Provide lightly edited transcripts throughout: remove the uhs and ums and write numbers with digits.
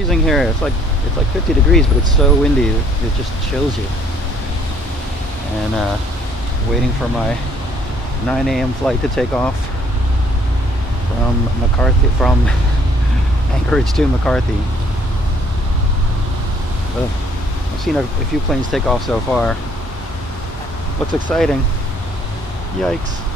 freezing here. It's like 50 degrees, but it's so windy it just chills you. And waiting for my 9 a.m. flight to take off from McCarthy, from Anchorage to McCarthy. I've seen a few planes take off so far. Looks exciting. Yikes.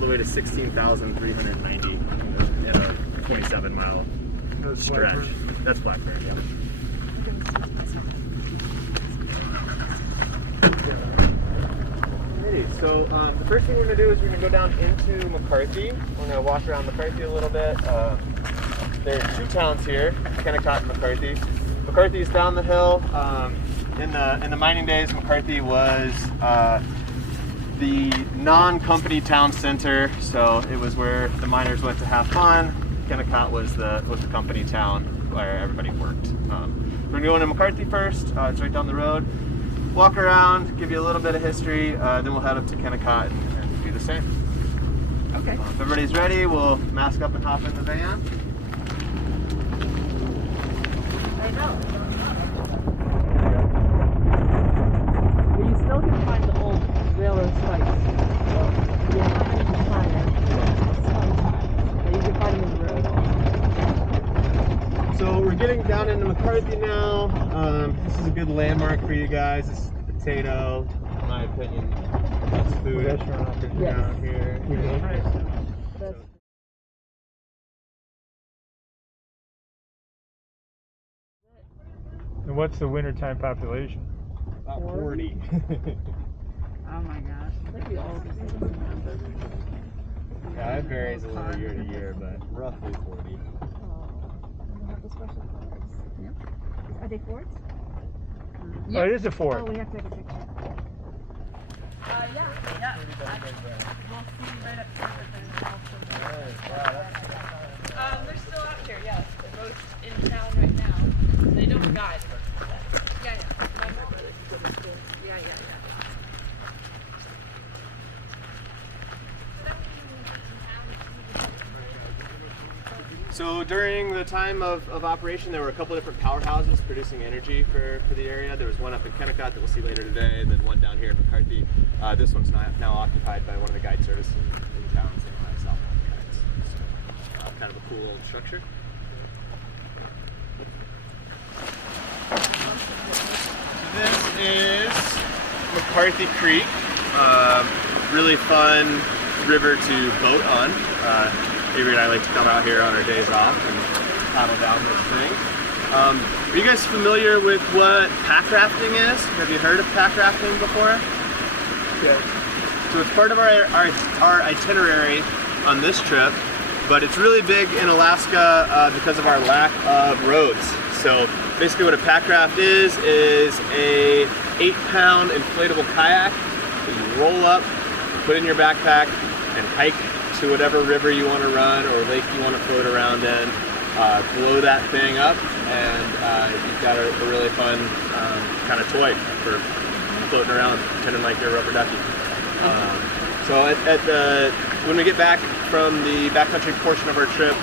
all the way to 16,390 in a 27-mile stretch. Blackbird. That's Blackbird, yeah. Alrighty, so the first thing we're going to do is we're going to go down into McCarthy. We're going to walk around McCarthy a little bit. There are two towns here, Kennecott and McCarthy. McCarthy is down the hill. In the mining days, McCarthy was the non-company town center, so it was where the miners went to have fun. Kennecott was the company town where everybody worked. We're going to go into McCarthy first. It's right down the road. Walk around, give you a little bit of history, then we'll head up to Kennecott and do the same. Okay. If everybody's ready, we'll mask up and hop in the van. I know. But you still can find the old railroad spikes. So you have to find them. But you can find them in the road. So we're getting down into McCarthy now. This is a good landmark for you guys. This is the potato, in my opinion. Best food restaurant down here. And what's the wintertime population? About 40. Oh my gosh. Yeah, it varies a little year to year, but roughly 40. Yep. Are they forts? Oh, it is a fort. Oh, we have to take a picture. Yeah. We'll see right up here. They're still out here, yes. They're both in town right now. They don't guide. Yeah. My brother can go to school. Yeah. So during the time of operation, there were a couple different powerhouses producing energy for the area. There was one up in Kennecott that we'll see later today, and then one down here in McCarthy. This one's now occupied by one of the guide services in town, St. Elias Southbound Guides. So, kind of a cool old structure. This is McCarthy Creek. Really fun river to boat on. Avery and I like to come out here on our days off and paddle down this thing. Are you guys familiar with what pack rafting is? Have you heard of pack rafting before? Yeah. So it's part of our itinerary on this trip, but it's really big in Alaska because of our lack of roads. So basically what a pack raft is a 8-pound inflatable kayak that you roll up, put in your backpack, and hike to whatever river you want to run or lake you want to float around in. Blow that thing up, and you've got a really fun kind of toy for floating around, pretending like you're a rubber ducky. So when we get back from the backcountry portion of our trip,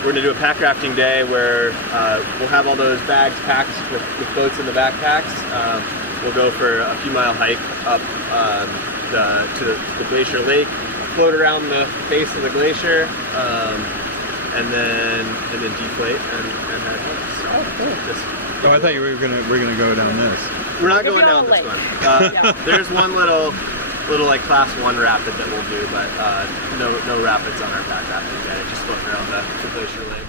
we're going to do a pack rafting day where we'll have all those bags packed with boats in the backpacks. We'll go for a few mile hike up to the Glacier Lake, float around the base of the glacier, and then deflate and head home. Oh, I thought we're gonna go down this. We're not going down this one. There's one little like class 1 rapid that we'll do, but no rapids on our pack rafting day. Just floating around the Glacier Lake.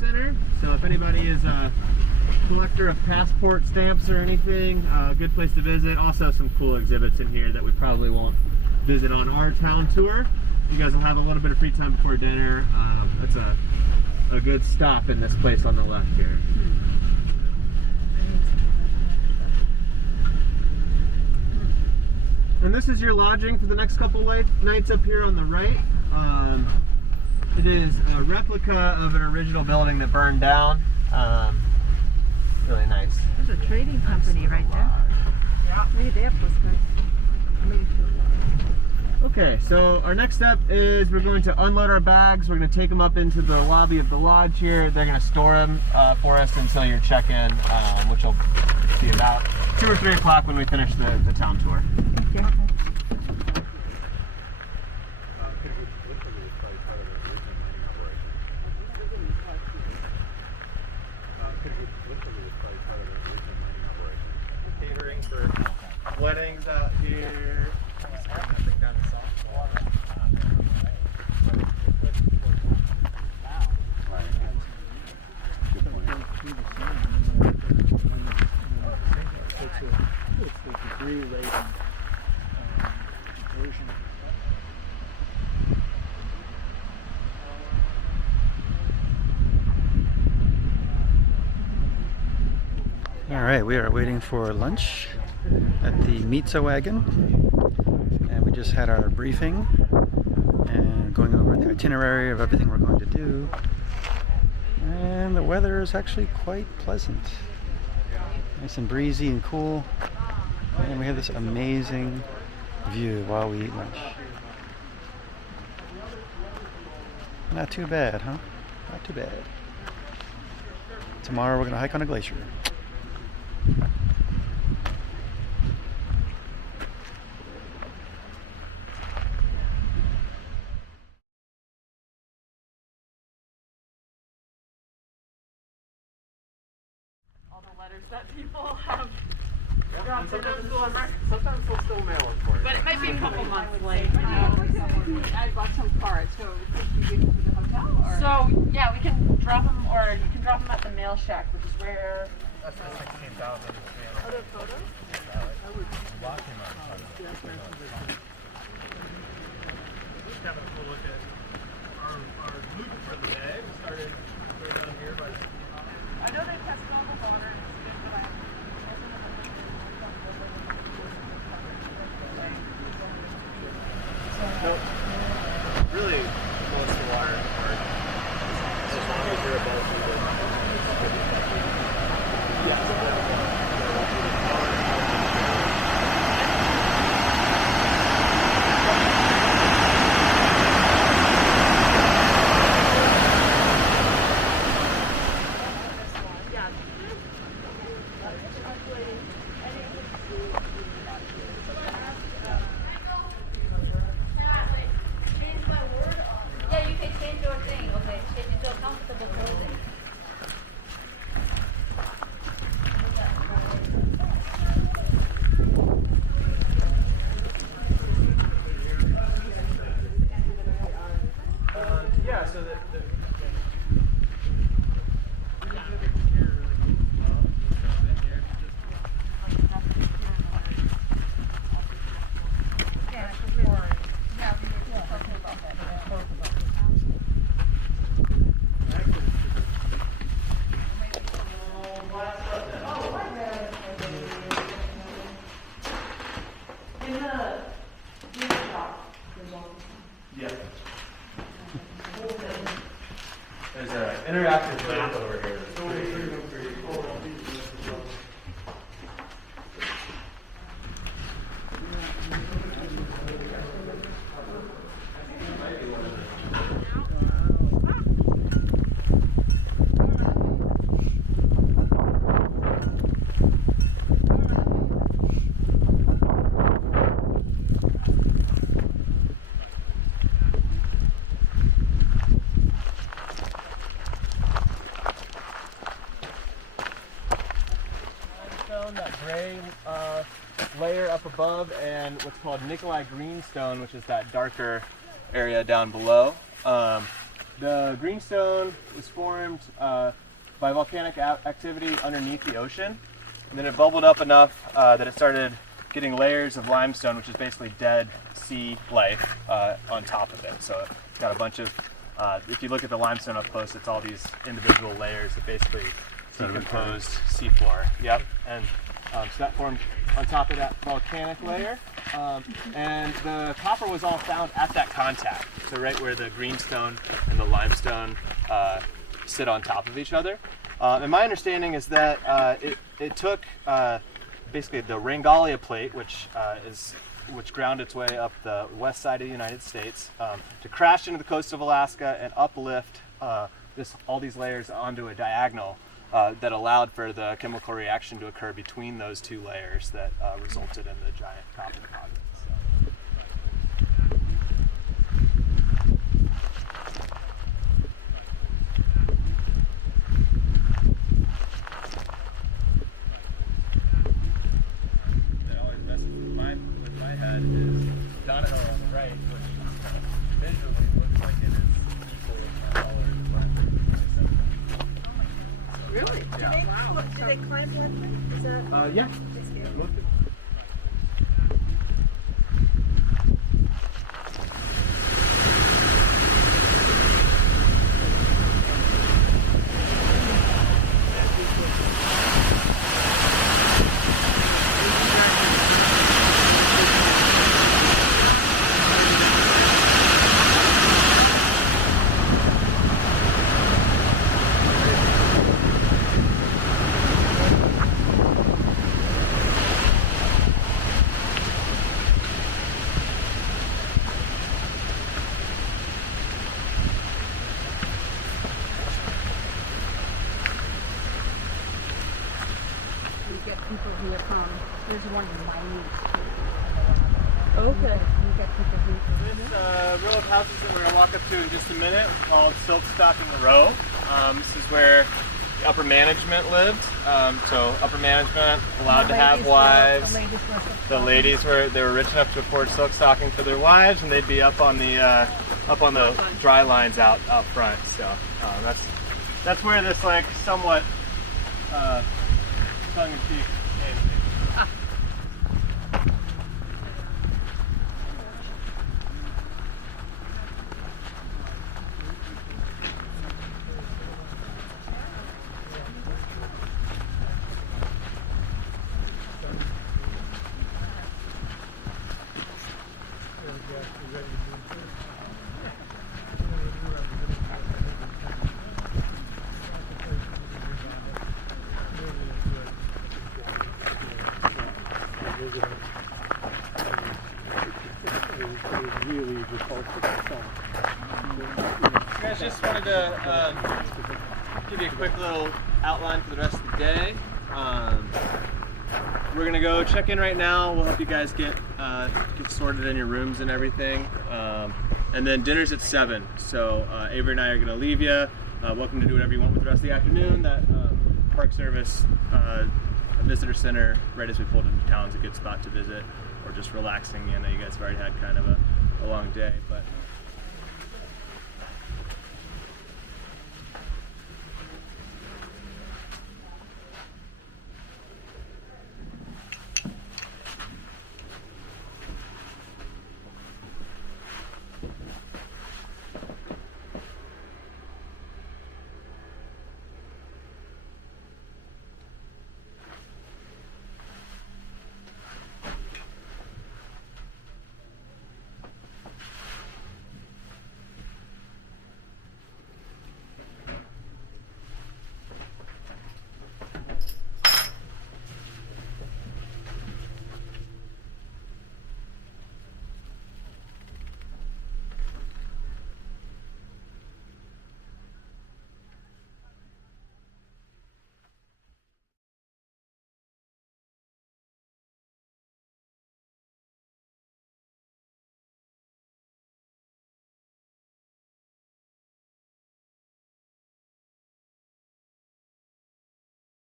center. So if anybody is a collector of passport stamps or anything, a good place to visit. Also some cool exhibits in here that we probably won't visit on our town tour. You guys will have a little bit of free time before dinner. That's a good stop in this place on the left here. And this is your lodging for the next couple nights up here on the right. It is a replica of an original building that burned down. Really nice. There's a trading company right there. Yeah. Maybe they have postcards. Okay, so our next step is we're going to unload our bags. We're going to take them up into the lobby of the lodge here. They're going to store them for us until your check-in, which will be about 2 or 3 o'clock when we finish the town tour. Okay. Catering for weddings out here. It's the degree rating version. All right, we are waiting for lunch at the Pizza Wagon, and we just had our briefing and going over the itinerary of everything we're going to do, and the weather is actually quite pleasant. Nice and breezy and cool, and we have this amazing view while we eat lunch. Not too bad, huh? Not too bad. Tomorrow we're going to hike on a glacier. All the letters that people have. Sometimes we'll still mail them for you. But it might be a couple months late. I bought some cards, so you give them to the hotel? Or? So, yeah, we can drop them, or you can drop them at the mail shack, which is where... That's the 16,000. Are there photos? Just having a full look at our loop for the day. We started right down here by I know they tested all the water. Nope. Really, most of the water are as long as you're above Yeah, you can change your thing. Okay, change it to a comfortable clothing. yeah, so the there's an interactive map over here. That gray layer up above, and what's called Nikolai greenstone, which is that darker area down below. The greenstone was formed by volcanic activity underneath the ocean, and then it bubbled up enough that it started getting layers of limestone, which is basically dead sea life, on top of it. So it's got a bunch of, if you look at the limestone up close, it's all these individual layers of basically decomposed seafloor. Yep, and so that formed on top of that volcanic layer. And the copper was all found at that contact, so right where the greenstone and the limestone sit on top of each other. And my understanding is that it took basically the Rangalia plate, which ground its way up the west side of the United States, to crash into the coast of Alaska and uplift all these layers onto a diagonal that allowed for the chemical reaction to occur between those two layers that resulted in the giant copper deposit. That always messes with my head is Donahoe on the right, which visually looks like it is equal in color to Blackbird 27. Really? Yeah. Do they climb Blackbird? Is that Yeah. scary? You get people who are from, there's one in Miami. Okay. You get people who. This row of houses that we're going to walk up to in just a minute is called Silk Stocking Row. This is where the upper management lived. So upper management allowed to have wives. The ladies were rich enough to afford silk stocking for their wives, and they'd be up on the dry lines out front. So that's where this like somewhat tongue-in-cheek came to. Guys, just wanted to give you a quick little outline for the rest of the day. We're gonna go check in right now. We'll help you guys get sorted in your rooms and everything. And then dinner's at 7. So Avery and I are gonna leave you. Welcome to do whatever you want with the rest of the afternoon. That Park Service visitor center right as we pulled into town is a good spot to visit, or just relaxing. I know you guys have already had kind of a long day, but